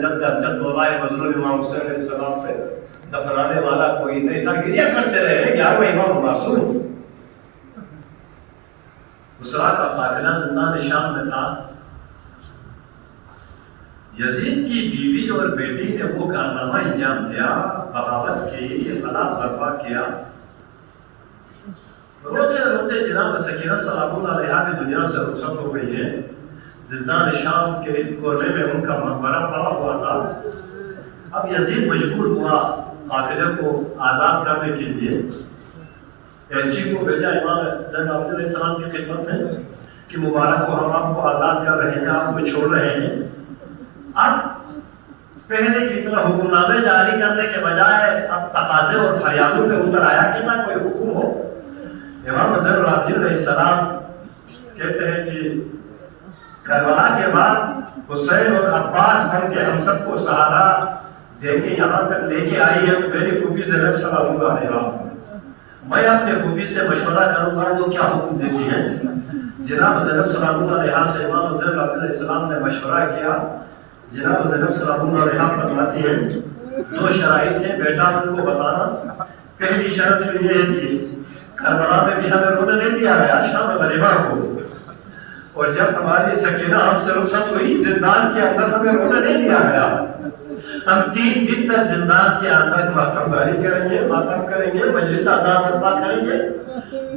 جد جد مولا مظلوم امام حسین علیہ السلام پہ دفنانے والا کوئی نہیں تھا، گریہ کرتے رہے 11واں امام معصوم۔ اسرا کا قافلہ زندان شام میں تھا، یزید کی بیوی اور بیٹی نے وہ کارنامہ انجام دیا، بغاوت کی، خلا برپا کیا۔ روتے روتے جناب سکینہ سلام اللہ علیہا بھی دنیا سے رخصت ہو گئی ہیں۔ زندان شام کے کونے میں ان کا مقبرہ پڑا ہوا تھا۔ اب یزید مجبور ہوا قافلے کو آزاد کرنے کے لیے، ایلچی کو بھیجا امام زین العابدین علیہ السلام کی خدمت میں کہ مبارک کو ہم آپ کو آزاد کر رہے ہیں، آپ کو چھوڑ رہے ہیں۔ اب پہلے کی طرح حکم نامے جاری کرنے کے بجائے اب تقاضے اور فریادوں پہ اتر آیا کہ نہ کوئی حکم ہو۔ امام زین العابدین علیہ السلام کہتے ہیں کہ کربلا کے بعد حسین اور عباس بن کے ہم سب کو سہارا دے کے یہاں تک لے کے آئی ہے، تو میری پھوپھی زینب سلام اللہ علیہا، میں اپنے پھوپھی سے مشورہ کروں گا وہ کیا حکم دیتی ہے۔ جناب زینب سلام اللہ علیہا سے امام زین العابدین علیہ السلام نے مشورہ کیا۔ جناب زینب سلام اللہ علیہا فرماتی ہیں 2 شرائط ہیں بیٹا ان کو بتانا۔ پہلی شرط تو یہ ہے کہ کربلا میں بھی ہمیں رونے نہیں دیا گیا شام غریبہ کو، اور جب ہماری سکینہ ہم سے رخصت ہوئی زندان کے اندر ہمیں رونے نہیں دیا گیا۔ ہم 3 دن تک زندان کے اندر ماتمداری کریں گے، ماتم کریں گے، مجلس آزاد برپا کریں گے۔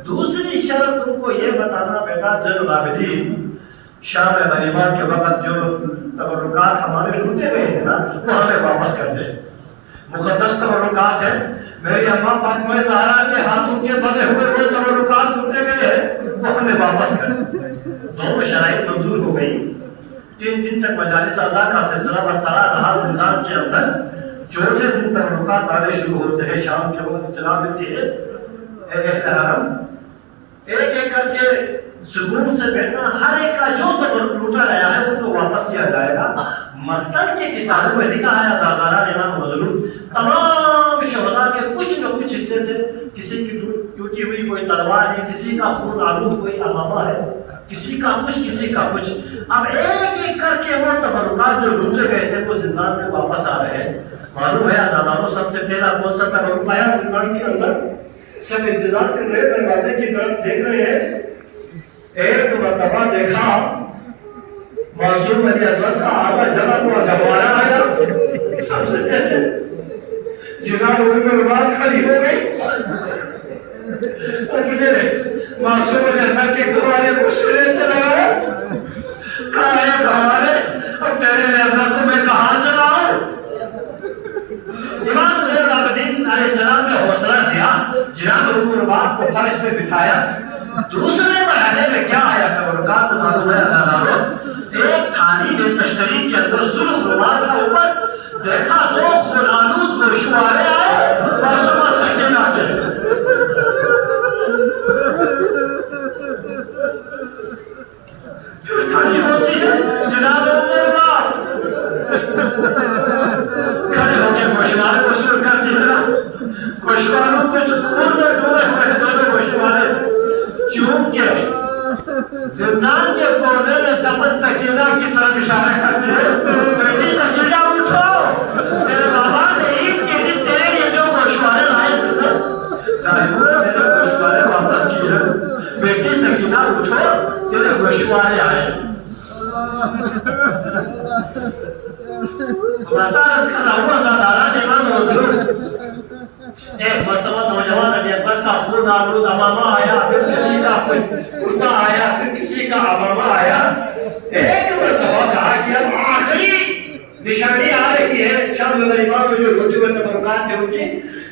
دوسری شرط ان کو یہ بتانا بیٹا زین العابدین شام غریبہ کے وقت جو تبرکات ہمارے لوٹے گئے ہیں نا وہ ہمیں واپس کر دیں۔ مقدس تبرکات ہے، میری اماں فاطمہ زہرا کے ہاتھوں کے بنے ہوئے وہ تبرکات لوٹے گئے ہیں وہ ہمیں واپس کر دیں۔ دونوں شرائط منظور ہو گئی۔ 3 دن تک مجالس آزا کا سلسلہ برقرار رہا زندان کے اندر۔ چوتھے دن تبرکات آنے شروع ہوتے ہیں، شام کے وقت اطلاع ملتی ہے اہل حرم ایک ایک کر کے سکون سے بیٹھنا، ہر ایک کا جو تبرک لوٹا گیا ہے ان کو واپس کیا جائے گا۔ مقتل کی کتابوں میں لکھا ہے ازادارہ امام مظلوم تمام شہداء کے کچھ نہ کچھ حصے تھے، کسی کی ٹوٹی ہوئی کوئی تلوار ہے، کسی کا خون آلود کوئی امامہ ہے، کسی کا کچھ کسی کا کچھ۔ اب ایک ایک کر کے وہ تبرکات جو لوٹے گئے تھے وہ زندان میں واپس آ رہے ہیں۔ معلوم ہے ازاداروں سب سے پہلا کون سا تبرک آیا زندان کے اندر؟ سب انتظار کر رہے، دروازے کی طرف دیکھ رہے ہیں۔ ایک مرتبہ دیکھا معصوم علی اصغر کا آگا جمع ہوا گہوارہ آیا، سب سے پہلے جناب ان میں رباط کھڑی ہو گئی۔ معصوم علی اصغر کے گہوارے کو سرے سے لگایا، کہا ہے گہوارے اب تیرے اصغر کو میں کہاں سے لاؤں؟ امام زین العابدین علیہ السلام نے حوصلہ دیا، جناب ان کو رباط کو فرش پہ بٹھایا۔ دوسرے مرحلے میں کیا آیا تبرکات معلوم ہے ازاداروں؟ ایک تھانی میں تشتری کے اندر ظلم رومال کا اوپر دیکھا 2 خون آلود گوشوارے آئے معصومہ سکینہ کے۔ پھر کھڑی ہوتی ہے جناب عمر کھڑے ہو کے گوشوارے کو شروع کر دیا۔ گوشواروں کو جو خون میں ڈوبے ہوئے دونوں گوشوارے چوم کے زندان کے کونے میں دفن سکینہ کی طرف اشارہ کرتے ہیں، بیٹی سکینہ اٹھو، تیرے بابا نے عید کے دن تیرے یہ جو گوشوارے لائے تھے صاحبوں نے میرے گوشوارے واپس کیے، بیٹی سکینہ اٹھو تیرے گوشوارے آئے۔ مسارس کا نامہ زادارہ امام مظلوم ایک مرتبہ نوجوان علی اکبر کا خون آلود امامہ آیا، پھر کسی کا کوئی کرتا آیا، پھر کسی کا امامہ آیا۔ ایک مرتبہ کہا کہ اب آخری نشانی آ رہی ہے شام غریبہ میں جو لوٹے ہوئے تبرکات تھے ان کی۔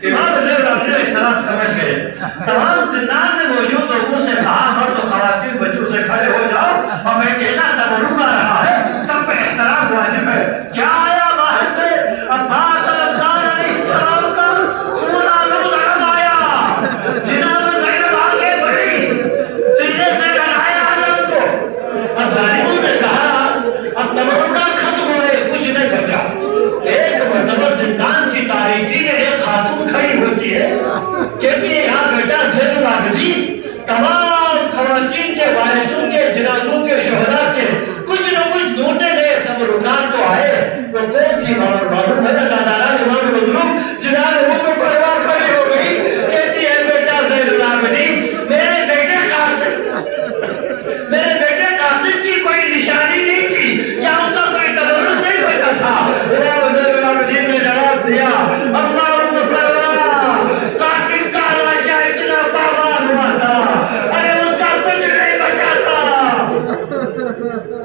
امام زین العابدین علیہ السلام سمجھ گئے، تمام زندان میں موجود لوگوں سے کہا مرد و خواتین بچوں سے کھڑے ہو جاؤ، اب ایک ایسا تبرک آ رہا ہے سب پہ احترام واجب ہے،